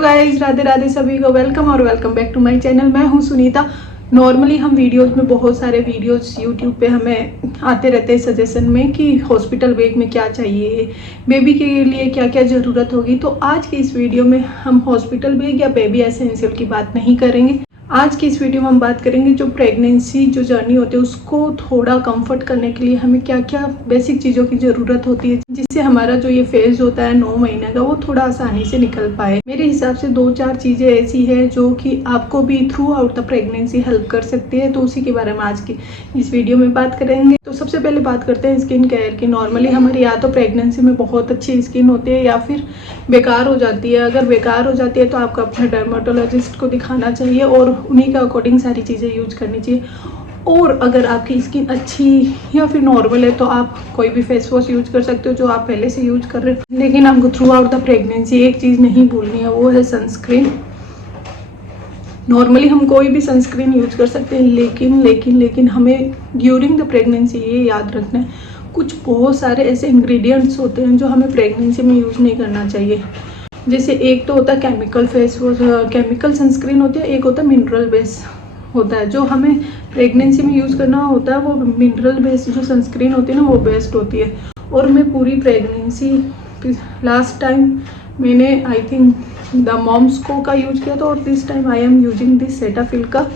Guys, Radhe Radhe सभी को welcome back to my channel. मैं हूं सुनीता। नॉर्मली हम वीडियोस में बहुत सारे वीडियोस यूट्यूब पे हमें आते रहते हैं सजेशन में कि हॉस्पिटल बैग में क्या चाहिए, बेबी के लिए क्या क्या ज़रूरत होगी। तो आज की इस वीडियो में हम हॉस्पिटल बैग या बेबी एसेंशियल की बात नहीं करेंगे। आज की इस वीडियो में हम बात करेंगे जो प्रेगनेंसी जो जर्नी होती है उसको थोड़ा कंफर्ट करने के लिए हमें क्या क्या बेसिक चीज़ों की ज़रूरत होती है, जिससे हमारा जो ये फेज होता है 9 महीने का वो थोड़ा आसानी से निकल पाए। मेरे हिसाब से 2-4 चीज़ें ऐसी है जो कि आपको भी through out the pregnancy help कर सकती है, तो उसी के बारे में आज की इस वीडियो में बात करेंगे। तो सबसे पहले बात करते हैं स्किन केयर की। नॉर्मली हमारी या तो प्रेगनेंसी में बहुत अच्छी स्किन होती है या फिर बेकार हो जाती है। अगर बेकार हो जाती है तो आपको अपने डर्मेटोलॉजिस्ट को दिखाना चाहिए और उन्हीं के अकॉर्डिंग सारी चीज़ें यूज करनी चाहिए। और अगर आपकी स्किन अच्छी या फिर नॉर्मल है तो आप कोई भी फेस वॉश यूज कर सकते हो जो आप पहले से यूज कर रहे हो। लेकिन आपको थ्रू आउट द प्रेगनेंसी एक चीज़ नहीं भूलनी है, वो है सनस्क्रीन। नॉर्मली हम कोई भी सनस्क्रीन यूज कर सकते हैं, लेकिन हमें ड्यूरिंग द प्रेगनेंसी ये याद रखना है कुछ बहुत सारे ऐसे इंग्रेडिएंट्स होते हैं जो हमें प्रेगनेंसी में यूज़ नहीं करना चाहिए। जैसे एक तो होता है chemical face wash, chemical sunscreen होती है, एक होता है मिनरल बेस होता है। जो हमें प्रेगनेंसी में यूज़ करना होता है वो मिनरल बेस जो सनस्क्रीन होती है ना वो बेस्ट होती है। और मैं पूरी प्रेगनेंसी लास्ट टाइम मैंने आई थिंक द मॉम्सको का यूज किया था और this time I am using this Cetaphil का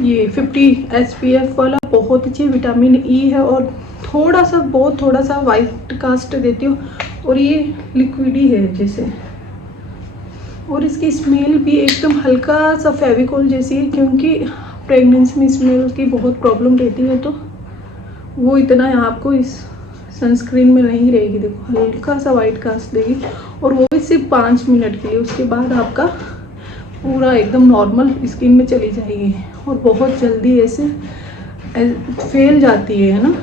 ये 50 SPF वाला। बहुत अच्छी विटामिन ई है और थोड़ा सा वाइट कास्ट देती हूँ और ये लिक्विडी है जैसे। और इसकी स्मेल भी एकदम हल्का सा फेविकोल जैसी है, क्योंकि प्रेगनेंसी में स्मेल की बहुत प्रॉब्लम रहती है तो वो इतना आपको इस सनस्क्रीन में नहीं रहेगी। देखो हल्का सा वाइट कास्ट देगी और वो भी सिर्फ 5 मिनट के लिए। उसके बाद आपका पूरा एकदम नॉर्मल स्किन में चली जाएगी और बहुत जल्दी ऐसे फैल जाती है ना।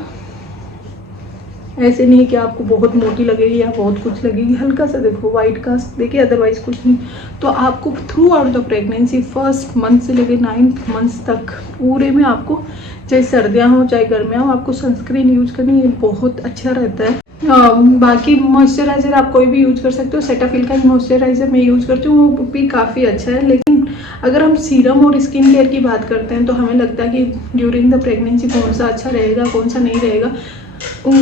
ऐसे नहीं कि आपको बहुत मोटी लगेगी या बहुत कुछ लगेगी, हल्का सा देखो वाइट कास्ट देखिए, अदरवाइज कुछ नहीं। तो आपको through out the pregnancy first month से लेकर 9th मंथ तक पूरे में आपको चाहे सर्दियाँ हो चाहे गर्मियाँ हो आपको सनस्क्रीन यूज करनी, ये बहुत अच्छा रहता है। बाकी मॉइस्चराइज़र आप कोई भी यूज कर सकते हो। सेटाफिल का मॉइस्चराइज़र मैं यूज करती हूँ, वो भी काफ़ी अच्छा है। लेकिन अगर हम सीरम और स्किन केयर की बात करते हैं तो हमें लगता है कि ड्यूरिंग द प्रेगनेंसी कौन सा अच्छा रहेगा कौन सा नहीं रहेगा।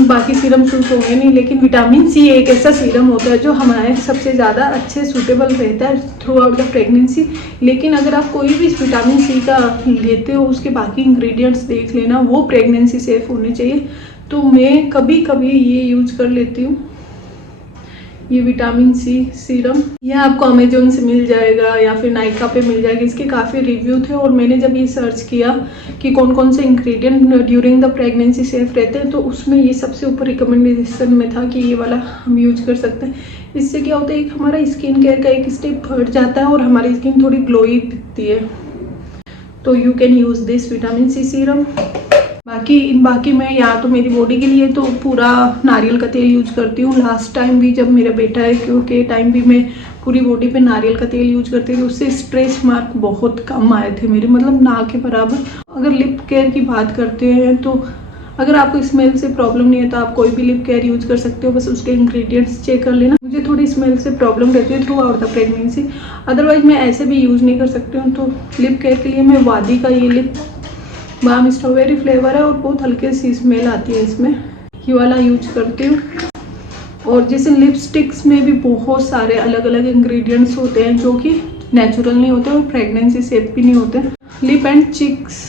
बाकी सीरम सूट होंगे नहीं, लेकिन विटामिन सी एक ऐसा सीरम होता है जो हमारे सबसे ज़्यादा अच्छे सूटेबल रहता है थ्रू आउट द प्रेगनेंसी। लेकिन अगर आप कोई भी विटामिन सी का लेते हो उसके बाकी इंग्रेडिएंट्स देख लेना, वो प्रेगनेंसी सेफ होने चाहिए। तो मैं कभी कभी ये यूज कर लेती हूँ, ये विटामिन सी सीरम। ये आपको अमेजोन से मिल जाएगा या फिर नाइका पे मिल जाएगा। इसके काफ़ी रिव्यू थे और मैंने जब ये सर्च किया कि कौन कौन से ingredient during the pregnancy safe रहते हैं तो उसमें ये सबसे ऊपर रिकमेंडेशन में था कि ये वाला हम यूज कर सकते हैं। इससे क्या होता है, एक हमारा स्किन केयर का एक स्टेप हट जाता है और हमारी स्किन थोड़ी ग्लोई दिखती है। तो you can use this vitamin C serum. बाकी मैं या तो मेरी बॉडी के लिए तो पूरा नारियल का तेल यूज करती हूँ। लास्ट टाइम भी जब मेरा बेटा है क्योंकि टाइम भी मैं पूरी बॉडी पे नारियल का तेल यूज करती थी, उससे स्ट्रेच मार्क बहुत कम आए थे मेरे, मतलब ना के बराबर। अगर लिप केयर की बात करते हैं तो अगर आपको स्मेल से प्रॉब्लम नहीं है तो आप कोई भी लिप केयर यूज कर सकते हो, बस उसके इंग्रेडिएंट्स चेक कर लेना। मुझे थोड़ी स्मेल से प्रॉब्लम रहती है through out the pregnancy, otherwise मैं ऐसे भी यूज नहीं कर सकती हूँ। तो लिप केयर के लिए मैं वादी का ये लिप बाम स्ट्रॉबेरी फ्लेवर है और बहुत हल्की सी स्मेल आती है इसमें, ये वाला यूज करती हूँ। और जैसे लिपस्टिक्स में भी बहुत सारे अलग अलग इंग्रेडिएंट्स होते हैं जो कि नेचुरल नहीं होते और प्रेगनेंसी सेफ भी नहीं होते। लिप एंड चिक्स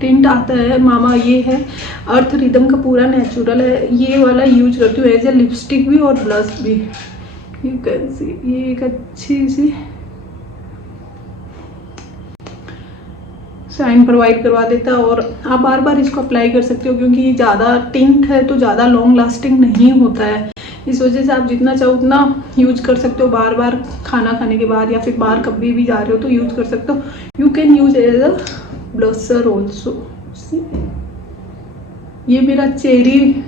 टिंट आता है मामा, ये है अर्थ रिदम का, पूरा नेचुरल है। ये वाला यूज करती हूँ एज ए लिपस्टिक भी और ब्लश भी। यू कैन सी ये एक अच्छी सी शाइन प्रोवाइड करवा देता है और आप बार बार इसको अप्लाई कर सकते हो, क्योंकि ये ज़्यादा टिंट है तो ज़्यादा लॉन्ग लास्टिंग नहीं होता है। इस वजह से आप जितना चाहो उतना यूज कर सकते हो, बार बार खाना खाने के बाद या फिर बाहर कभी भी जा रहे हो तो यूज कर सकते हो। You can use as a blusher also. ये मेरा चेरी,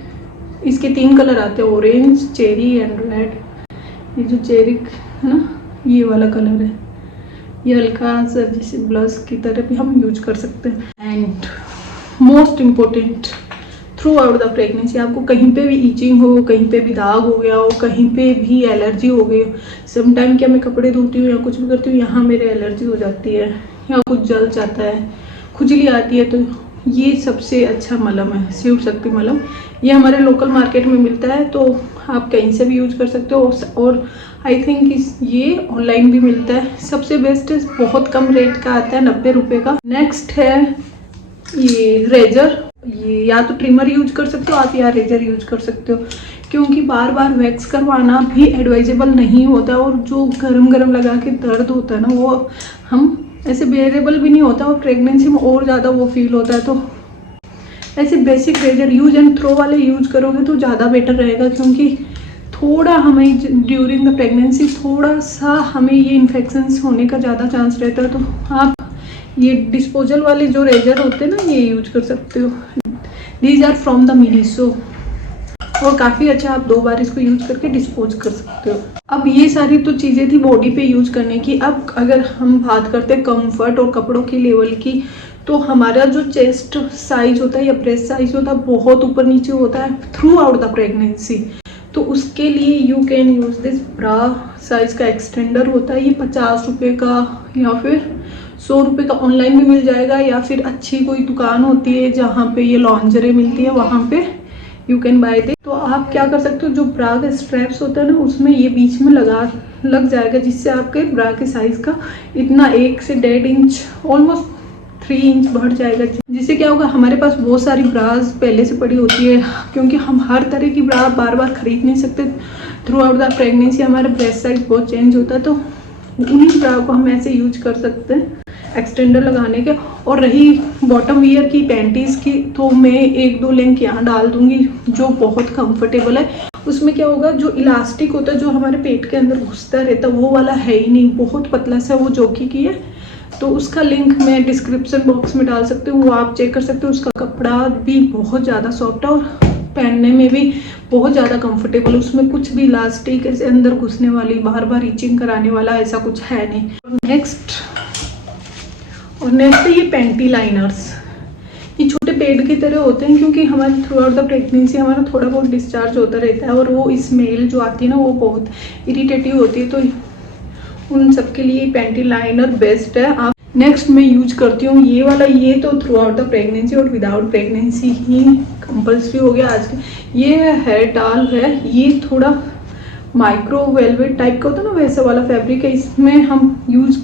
इसके 3 कलर आते हैं, ऑरेंज, चेरी एंड रेड। ये जो चेरी है ना ये वाला कलर है, ये हल्का सा जैसे ब्लश की तरह भी हम यूज कर सकते हैं। And most important through out the pregnancy. आपको कहीं पे भी ईचिंग हो, कहीं पे भी दाग हो गया हो, कहीं पे भी एलर्जी हो गई हो, समटाइम क्या मैं कपड़े धोती हूँ या कुछ भी करती हूँ, यहाँ मेरे एलर्जी हो जाती है या कुछ जल जाता है, खुजली आती है, तो ये सबसे अच्छा मलम है शिव शक्ति मलम। ये हमारे लोकल मार्केट में मिलता है, तो आप कहीं से भी यूज कर सकते हो। और आई थिंक ये ऑनलाइन भी मिलता है। सबसे बेस्ट है, बहुत कम रेट का आता है, 90 रुपये का। नेक्स्ट है ये रेजर। ये या तो ट्रिमर यूज कर सकते हो आप या रेजर यूज कर सकते हो, क्योंकि बार बार वैक्स करवाना भी एडवाइजेबल नहीं होता, और जो गरम गरम लगा के दर्द होता है ना, वो हम ऐसे बेरेबल भी नहीं होता, और प्रेगनेंसी में और ज़्यादा वो फील होता है। तो ऐसे basic razor use and throw वाले यूज करोगे तो ज़्यादा बेटर रहेगा, क्योंकि थोड़ा हमें ड्यूरिंग द प्रेगनेंसी थोड़ा सा हमें ये इन्फेक्शंस होने का ज़्यादा चांस रहता है। तो आप ये डिस्पोजल वाले जो रेजर होते हैं ना, ये यूज कर सकते हो। These are from the Miniso, और काफ़ी अच्छा, आप 2 बार इसको यूज करके डिस्पोज कर सकते हो। अब ये सारी तो चीज़ें थी बॉडी पे यूज करने की। अब अगर हम बात करते हैं कंफर्ट और कपड़ों की लेवल की, तो हमारा जो चेस्ट साइज होता है या ब्रेस्ट साइज होता है बहुत ऊपर नीचे होता है थ्रू आउट द प्रेगनेंसी। तो उसके लिए you can use this bra size का एक्सटेंडर होता है। ये 50 रुपये का या फिर 100 रुपये का ऑनलाइन भी मिल जाएगा, या फिर अच्छी कोई दुकान होती है जहाँ पे ये लॉन्जरे मिलती है, वहाँ पे यू कैन बाय दे। तो आप क्या कर सकते हो, जो ब्रा का स्ट्रैप्स होता है ना, उसमें ये बीच में लग जाएगा, जिससे आपके ब्रा के साइज का इतना 1 से 1.5 इंच ऑलमोस्ट 3 इंच बढ़ जाएगा। जिससे क्या होगा, हमारे पास बहुत सारी ब्रास पहले से पड़ी होती है, क्योंकि हम हर तरह की ब्रा बार बार खरीद नहीं सकते। थ्रू आउट द प्रेगनेंसी हमारा ब्रेस्ट साइज बहुत चेंज होता है, तो उन्हीं ब्रा को हम ऐसे यूज कर सकते हैं एक्सटेंडर लगाने के। और रही बॉटम वियर की, पैंटीज की, तो मैं 1-2 लिंक यहाँ डाल दूंगी जो बहुत कंफर्टेबल है। उसमें क्या होगा, जो इलास्टिक होता है जो हमारे पेट के अंदर घुसता रहता है, वो वाला है ही नहीं, बहुत पतला सा वो जोकी की है। तो उसका लिंक मैं डिस्क्रिप्शन बॉक्स में डाल सकती हूँ, वो आप चेक कर सकते हो। उसका कपड़ा भी बहुत ज़्यादा सॉफ्ट है और पहनने में भी बहुत ज़्यादा कंफर्टेबल। उसमें कुछ भी इलास्टिक ऐसे अंदर घुसने वाली, बार बार रीचिंग कराने वाला ऐसा कुछ है नहीं। नेक्स्ट है ये पैंटी लाइनर्स। ये छोटे पेड़ की तरह होते हैं, क्योंकि हमारे थ्रू आउट द प्रेगनेंसी हमारा थोड़ा बहुत डिस्चार्ज होता रहता है, और वो स्मेल जो आती है ना, वो बहुत इरिटेटिव होती है। तो उन सब के लिए पैंटी लाइनर बेस्ट है। आप नेक्स्ट मैं यूज करती हूँ ये वाला। ये तो थ्रू आउट द प्रेगनेंसी और विदाउट प्रेगनेंसी ही कंपल्सरी हो गया आज के। ये हेयर टाल है, ये थोड़ा माइक्रो वेलवेट टाइप का होता है ना, वैसा वाला फैब्रिक है। इसमें हम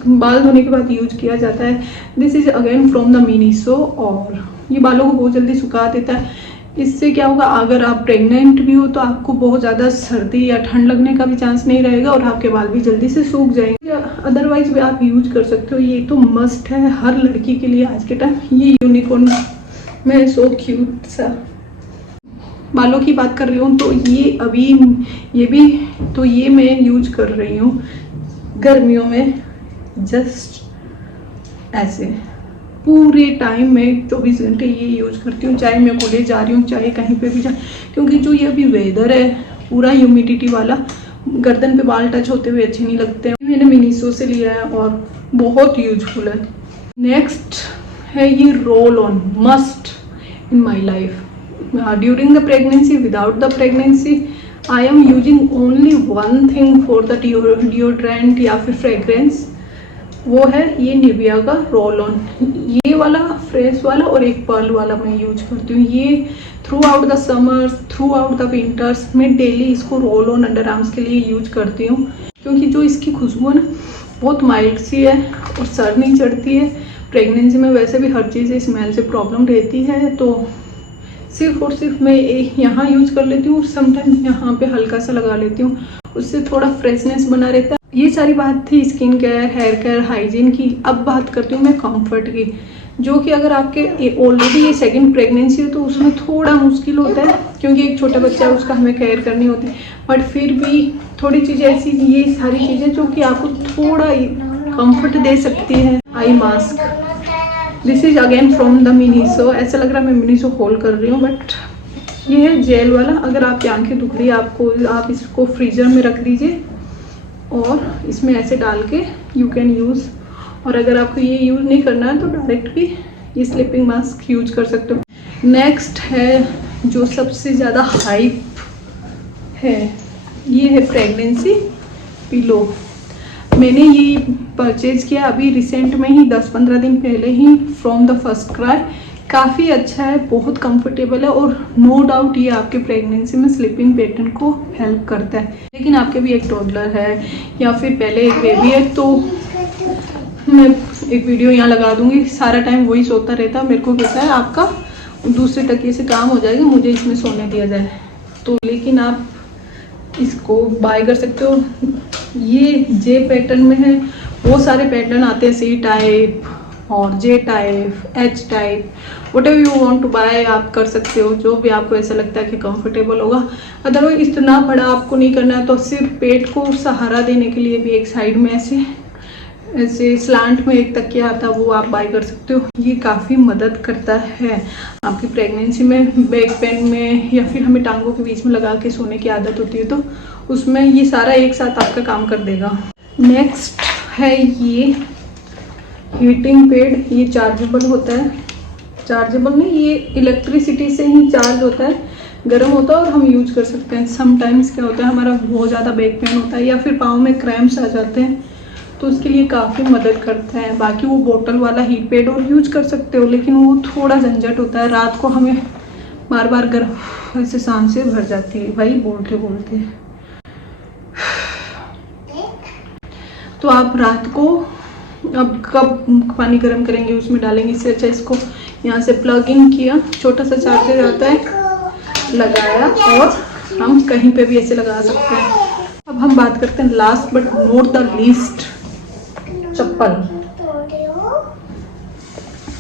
बाल धोने के बाद यूज किया जाता है। This is again from the Miniso, और ये बालों को बहुत जल्दी सुखा देता है। इससे क्या होगा, अगर आप प्रेग्नेंट भी हो तो आपको बहुत ज़्यादा सर्दी या ठंड लगने का भी चांस नहीं रहेगा, और आपके बाल भी जल्दी से सूख जाएंगे। अदरवाइज भी आप यूज कर सकते हो। ये तो मस्ट है हर लड़की के लिए आज के टाइम। ये यूनिकॉर्न में सो क्यूट सा। बालों की बात कर रही हूँ तो ये अभी ये मैं यूज कर रही हूँ गर्मियों में, जस्ट ऐसे पूरे टाइम में 24 घंटे ये यूज करती हूँ, चाहे मैं कॉलेज जा रही हूँ, चाहे कहीं पे भी जा, क्योंकि जो ये अभी वेदर है पूरा ह्यूमिडिटी वाला, गर्दन पे बाल टच होते हुए अच्छे नहीं लगते हैं। मैंने मिनीसो से लिया है और बहुत यूजफुल है। नेक्स्ट है ये roll on, must in my life during the pregnancy, without the pregnancy. I am using only one thing for the deodorant या फिर फ्रेग्रेंस, वो है ये निविया का रोल ऑन। ये वाला फ्रेश वाला और एक पर्ल वाला मैं यूज करती हूँ। ये through out the summers, through out the winters मैं डेली इसको रोल ऑन अंडर आर्म्स के लिए यूज करती हूँ, क्योंकि जो इसकी खुशबू है ना बहुत माइल्ड सी है और सर नहीं चढ़ती है। प्रेगनेंसी में वैसे भी हर चीज़ स्मेल से प्रॉब्लम रहती है, तो सिर्फ और सिर्फ मैं यहाँ यूज कर लेती हूँ। समटाइम्स यहाँ पे हल्का सा लगा लेती हूँ, उससे थोड़ा फ्रेशनेस बना रहता है। ये सारी बात थी skin care, hair care, hygiene की। अब बात करती हूँ मैं कंफर्ट की, जो कि अगर आपके ऑलरेडी ये सेकंड प्रेगनेंसी है तो उसमें थोड़ा मुश्किल होता है, क्योंकि एक छोटा बच्चा है उसका हमें केयर करनी होती है। बट फिर भी थोड़ी चीज़ें ऐसी, ये सारी चीज़ें जो कि आपको थोड़ा कंफर्ट दे सकती है। Eye mask, this is again from the Miniso. ऐसा लग रहा है मैं मिनीसो होल्ड कर रही हूँ, बट ये है जेल वाला। अगर आपकी आंखें दुख रही है आप इसको फ्रीजर में रख दीजिए और इसमें ऐसे डाल के यू कैन यूज़। और अगर आपको ये यूज़ नहीं करना है तो डायरेक्ट भी ये स्लीपिंग मास्क यूज कर सकते हो। नेक्स्ट है जो सबसे ज़्यादा हाइप है, ये है प्रेगनेंसी पिलो। मैंने ये परचेज़ किया अभी रिसेंट में ही, 10-15 दिन पहले ही, फ्रॉम द फर्स्ट क्राई। काफ़ी अच्छा है, बहुत कंफर्टेबल है और नो डाउट ये आपके प्रेगनेंसी में स्लीपिंग पैटर्न को हेल्प करता है। लेकिन आपके भी एक टॉडलर है या फिर पहले एक बेबी है, तो मैं एक वीडियो यहाँ लगा दूंगी, सारा टाइम वही सोता रहता है। मेरे को कहता है आपका दूसरे तकिए से काम हो जाएगा, मुझे इसमें सोने दिया जाए। तो लेकिन आप इसको बाय कर सकते हो। ये जे पैटर्न में है, वो सारे पैटर्न आते हैं, सी टाइप और J type, H type, whatever you want to buy आप कर सकते हो, जो भी आपको ऐसा लगता है कि कंफर्टेबल होगा। अदरवाइज इतना बड़ा आपको नहीं करना है, तो सिर्फ पेट को सहारा देने के लिए भी एक साइड में ऐसे स्लांट में एक तकिया आता है, वो आप बाय कर सकते हो। ये काफ़ी मदद करता है आपकी प्रेगनेंसी में, बैक पेन में, या फिर हमें टांगों के बीच में लगा के सोने की आदत होती है, तो उसमें ये सारा एक साथ आपका काम कर देगा। नेक्स्ट है ये हीटिंग पैड। ये चार्जेबल होता है, चार्जेबल नहीं, ये इलेक्ट्रिसिटी से ही चार्ज होता है, गर्म होता है और हम यूज कर सकते हैं। समटाइम्स क्या होता है, हमारा बहुत ज़्यादा बैक पेन होता है या फिर पाँव में क्रैम्प्स आ जाते हैं, तो उसके लिए काफ़ी मदद करता है। बाकी वो बोतल वाला हीट पैड और यूज कर सकते हो, लेकिन वो थोड़ा झंझट होता है, रात को हमें बार बार गर्म ऐसे सांसें भर जाती है भाई बोलते बोलते। तो आप रात को अब कब पानी गर्म करेंगे उसमें डालेंगे, इससे अच्छा इसको यहाँ से प्लग इन किया, छोटा सा चार्जर आता है, लगाया और हम कहीं पे भी ऐसे लगा सकते हैं। अब हम बात करते हैं last but not the least,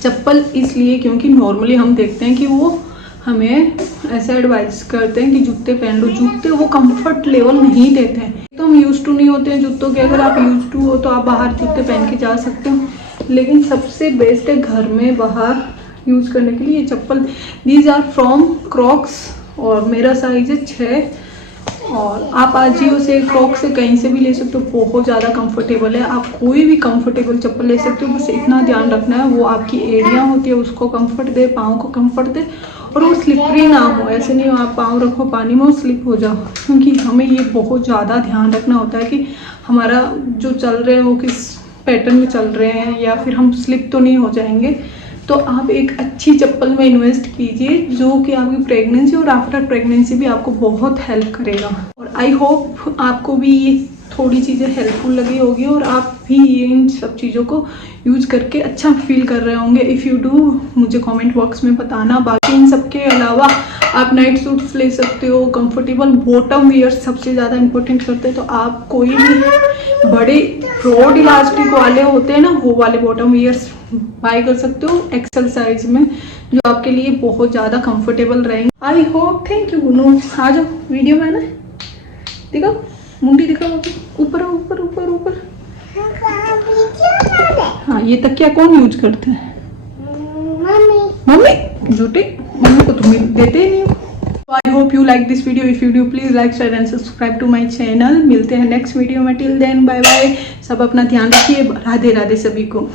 चप्पल इसलिए क्योंकि नॉर्मली हम देखते हैं कि वो हमें ऐसा एडवाइस करते हैं कि जूते पहन लो। जूते वो कंफर्ट लेवल नहीं देते हैं, तो हम यूज टू नहीं होते हैं जूतों के। अगर आप यूज टू हो तो आप बाहर जूते पहन के जा सकते हो, लेकिन सबसे बेस्ट है घर में बाहर यूज करने के लिए ये चप्पल। दीज आर फ्रॉम क्रॉक्स और मेरा साइज है 6, और आप आजियो से, क्रॉक्स से, कहीं से भी ले सकते हो। बहुत ज़्यादा कंफर्टेबल है, आप कोई भी कंफर्टेबल चप्पल ले सकते हो। बस इतना ध्यान रखना है वो आपकी एड़ियाँ होती है उसको कंफर्ट दे, पाँव को कंफर्ट दे, और वो स्लिपरी ना हो। ऐसे नहीं हो आप पाँव रखो पानी में और स्लिप हो जाओ, क्योंकि हमें ये बहुत ज़्यादा ध्यान रखना होता है कि हमारा जो चल रहे हैं वो किस पैटर्न में चल रहे हैं, या फिर हम स्लिप तो नहीं हो जाएंगे। तो आप एक अच्छी चप्पल में इन्वेस्ट कीजिए जो कि आपकी प्रेगनेंसी और आफ्टर प्रेगनेंसी भी आपको बहुत हेल्प करेगा। और आई होप आपको भी ये थोड़ी चीज़ें हेल्पफुल लगी होगी और आप भी इन सब चीज़ों को यूज करके अच्छा फील कर रहे होंगे। इफ़ यू डू मुझे कमेंट बॉक्स में बताना। बाकी इन सब के अलावा आप नाइट सूट्स ले सकते हो, कंफर्टेबल बॉटम वियर्स सबसे ज़्यादा इंपॉर्टेंट करते हैं। तो आप कोई भी बड़े ब्रॉड इलास्टिक वाले होते हैं ना, वो वाले बॉटम वियर्स बाय कर सकते हो एक्सेल साइज में, जो आपके लिए बहुत ज़्यादा कंफर्टेबल रहेंगे। I hope. Thank you Gunu. आ जाओ वीडियो में ना, दिखाओ मुंडी, दिखाओ ऊपर ऊपर ऊपर ऊपर। हाँ, ये तकिया कौन यूज करता है? मम्मी। झूठी, मम्मी को तुम देते ही नहीं हो। I hope you like this video. If you do please like, share and subscribe to my channel. मिलते हैं नेक्स्ट वीडियो में। Till then bye bye. सब अपना ध्यान रखिए। राधे राधे सभी को।